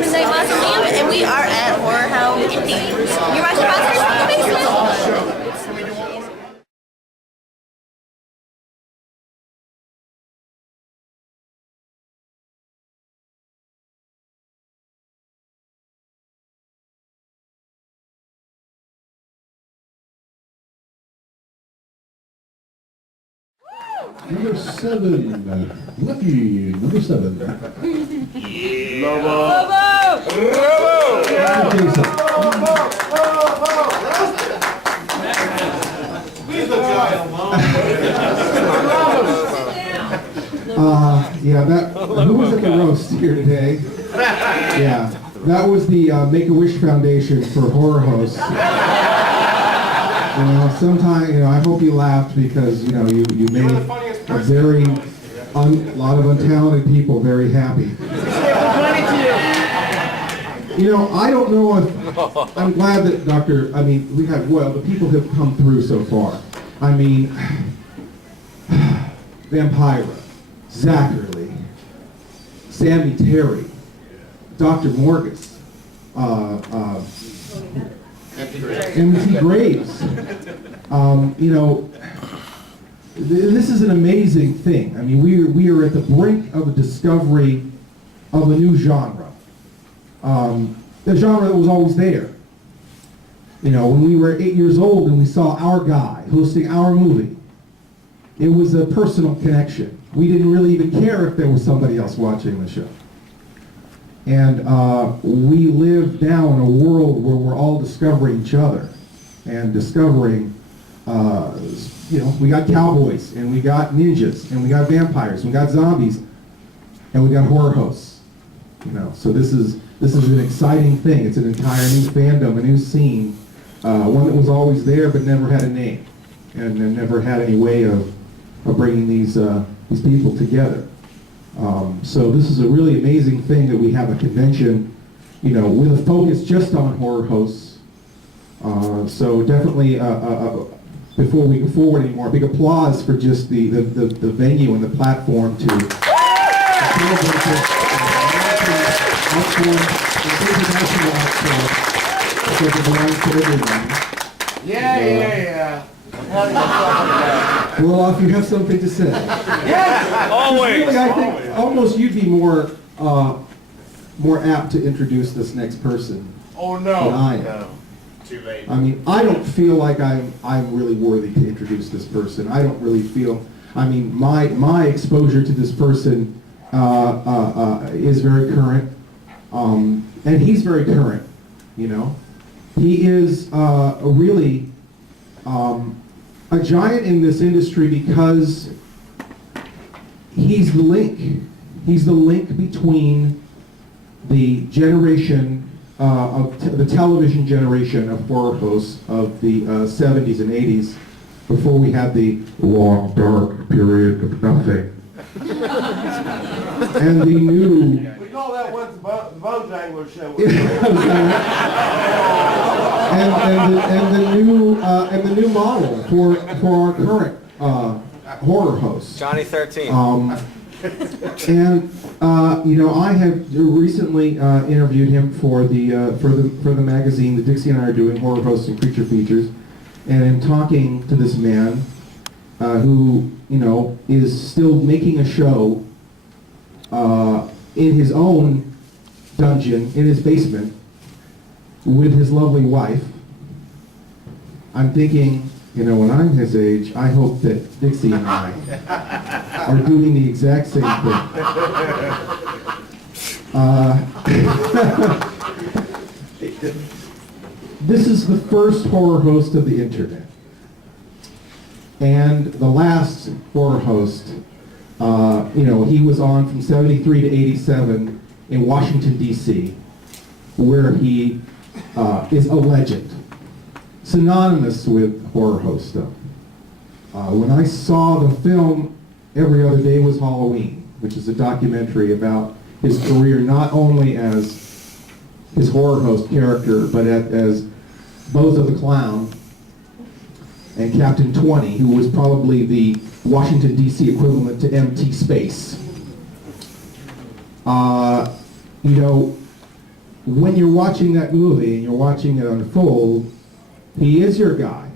Midnight Mausoleum, and we are at Horror House Indie. You're watching Monsters from the Basement. Number 7, lucky number 7. Lobo! Yeah, who was at the roast here today? Yeah, that was the Make-A-Wish Foundation for horror hosts. Sometimes, I hope you laughed because, you made a lot of untalented people very happy. I don't know if, I'm glad that the people have come through so far. Vampira, Zachary, Sammy Terry, Dr. Morgus, M.T. Graves. This is an amazing thing. We are at the brink of a discovery of a new genre. The genre that was always there. When we were 8 years old and we saw our guy hosting our movie, it was a personal connection. We didn't really even care if there was somebody else watching the show. And we live now in a world where we're all discovering each other and discovering, we got cowboys and we got ninjas and we got vampires and we got zombies and we got horror hosts. So this is an exciting thing. It's an entire new fandom, a new scene, one that was always there but never had a name and never had any way of bringing these people together. So this is a really amazing thing that we have a convention, with a focus just on horror hosts. So definitely, before we go forward anymore, a big applause for just the venue and the platform to celebrate this international outdoor that belongs to everyone. Yeah. Well, if you have something to say. Yes! Always! Really, I think almost you'd be more apt to introduce this next person Oh, no. than I am. No. Too late. I don't feel like I'm really worthy to introduce this person. I don't really feel, my exposure to this person is very current, and he's very current, He is really a giant in this industry because he's the link. He's the link between the generation the television generation of horror hosts of the 70s and 80s, before we had the long dark period of nothing, and the new. We call that once Bojangler show. and the new model for our current horror hosts. Johnny 13. I have recently interviewed him for the magazine that Dixie and I are doing, Horror Hosts and Creature Features, and I'm talking to this man who is still making a show in his own dungeon in his basement with his lovely wife. I'm thinking, when I'm his age, I hope that Dixie and I are doing the exact same thing. This is the first horror host of the internet. And the last horror host, he was on from 73 to 87 in Washington, D.C., where he is a legend, synonymous with horror hostdom. When I saw the film Every Other Day Was Halloween, which is a documentary about his career not only as his horror host character, but as Bozo the Clown and Captain 20, who was probably the Washington, D.C. equivalent to MT Space. when you're watching that movie and you're watching it unfold, he is your guy.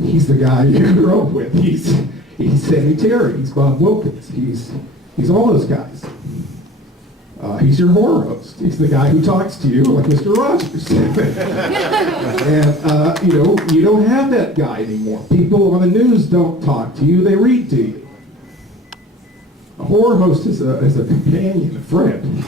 He's the guy you grew up with. He's Sammy Terry. He's Bob Wilkins. He's all those guys. He's your horror host. He's the guy who talks to you like Mr. Rogers. And, you don't have that guy anymore. People on the news don't talk to you, they read to you. A horror host is a companion, a friend.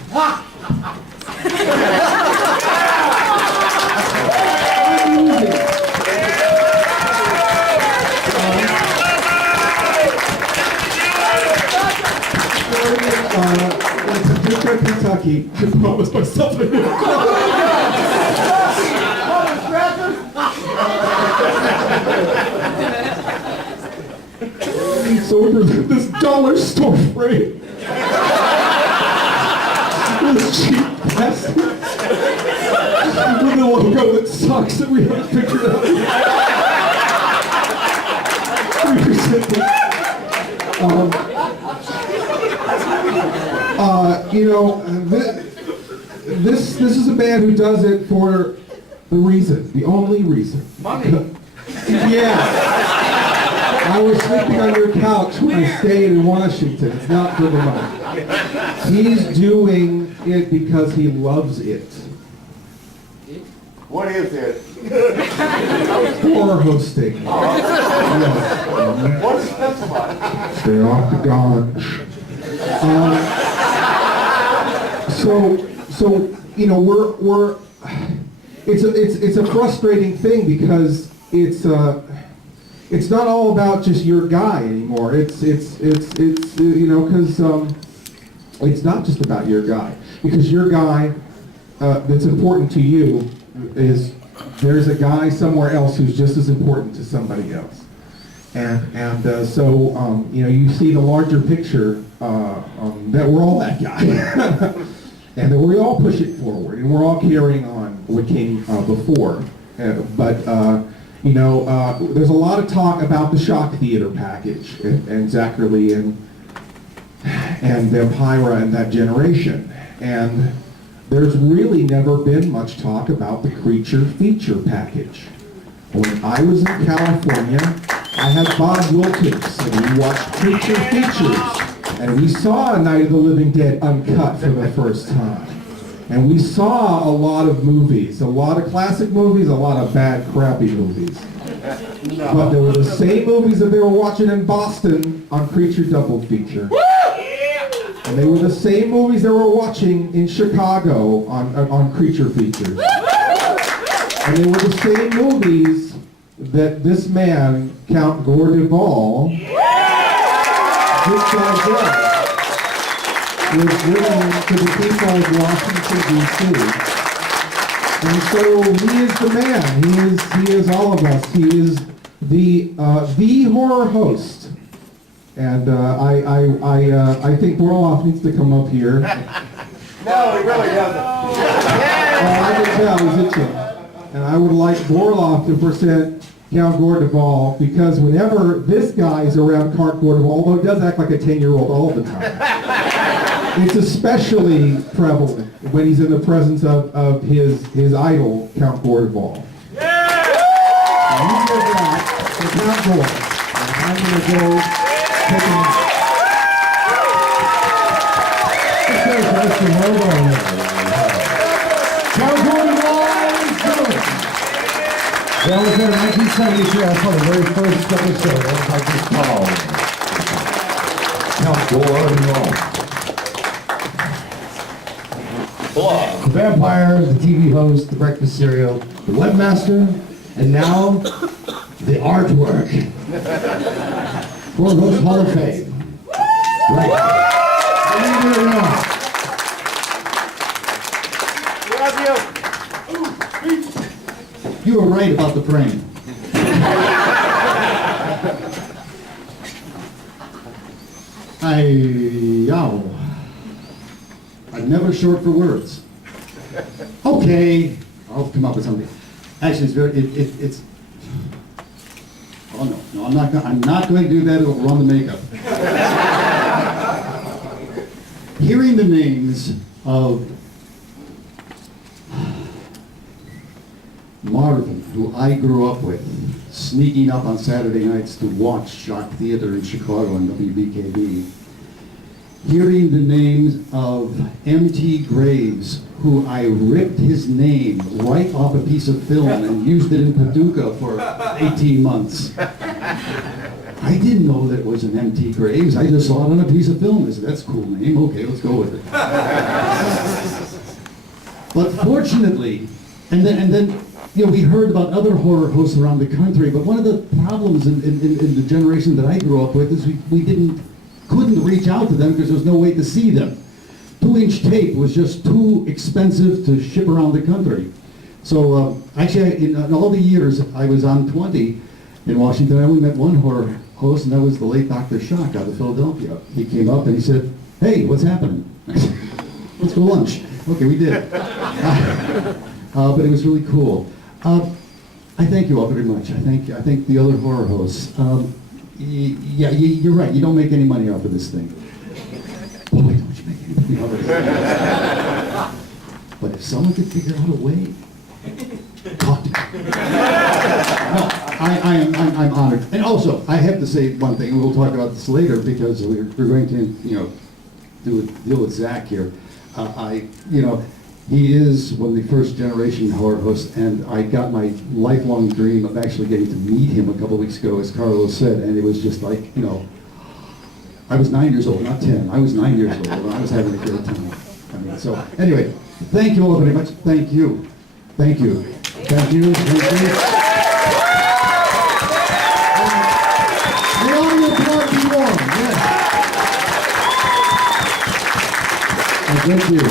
Kentucky, I promised myself a new So this dollar store frame. This cheap plastic. With the logo that sucks that we haven't figured out This is a band who does it for the reason, the only reason. Money. Yeah. I was sleeping on your couch when I stayed in Washington. It's not for the money. He's doing it because he loves it. What is it? Horror hosting. Yes. What's specified? Stay off the gauge. We're it's a frustrating thing because it's not all about just your guy anymore. It's not just about your guy, because your guy that's important to you is there's a guy somewhere else who's just as important to somebody else, so you see the larger picture that we're all that guy. And that we all push it forward, and we're all carrying on what came before. There's a lot of talk about the shock theater package and Zachary and Vampira and that generation. And there's really never been much talk about the creature feature package. When I was in California, I had Bob Wilkins, and we watched creature features. And we saw Night of the Living Dead uncut for the first time. And we saw a lot of movies, a lot of classic movies, a lot of bad, crappy movies. No. But they were the same movies that they were watching in Boston on Creature Double Feature. And they were the same movies they were watching in Chicago on Creature Features. And they were the same movies that this man, Count Gore Duvall, this guy was bringing to the people of Washington, D.C. And so he is the man. He is all of us. He is the horror host. And I think Borloff needs to come up here. No, he really doesn't. I can tell he's itching. And I would like Borloff to present Count Gore Duvall, because whenever this guy is around Count Gore Duvall, although he does act like a 10-year-old all the time, it's especially prevalent when he's in the presence of his idol, Count Gore Duvall. Yeah! And you give that to Count Gore. And I'm going to go take Count Gore Duvall is going. Well, it was in 1973, I saw the very first episode of I Just Called. Count Gore Duvall. The vampire, the TV host, the breakfast cereal, the webmaster, and now the artwork. For Ghost Hall of Fame. Right. Believe it or not. You were right about the frame. I'm never short for words. Okay, I'll come up with something. Actually, it's very, it's. Oh no, I'm not going to do that. It'll run the makeup. Hearing the names of Marvin, who I grew up with, sneaking up on Saturday nights to watch Shock Theater in Chicago on WBKB, hearing the names of M.T. Graves, who I ripped his name right off a piece of film and used it in Paducah for 18 months. I didn't know that it was an M.T. Graves. I just saw it on a piece of film. I said, that's a cool name. Okay, let's go with it. But fortunately, and then we heard about other horror hosts around the country, but one of the problems in the generation that I grew up with is we couldn't reach out to them because there was no way to see them. 2-inch tape was just too expensive to ship around the country. So actually, in all the years I was on 20 in Washington, I only met one horror host, and that was the late Dr. Shock out of Philadelphia. He came up and he said, "Hey, what's happening?" I said, "Let's go lunch." Okay, we did. But it was really cool. I thank you all very much. I thank the other horror hosts. Yeah, you're right. You don't make any money off of this thing. Boy, don't you make any money off of this thing. But if someone could figure out a way, talk to me. No, I'm honored. And also, I have to say one thing, and we'll talk about this later because we're going to, deal with Zach here. He is one of the first generation horror hosts, and I got my lifelong dream of actually getting to meet him a couple weeks ago, as Carlos said, and it was just like, I was 9 years old, not 10. I was 9 years old, and I was having a great time. So anyway, thank you all very much. Thank you. Thank you. Thank you. Thank you. The audio part be warm, yes. And thank you.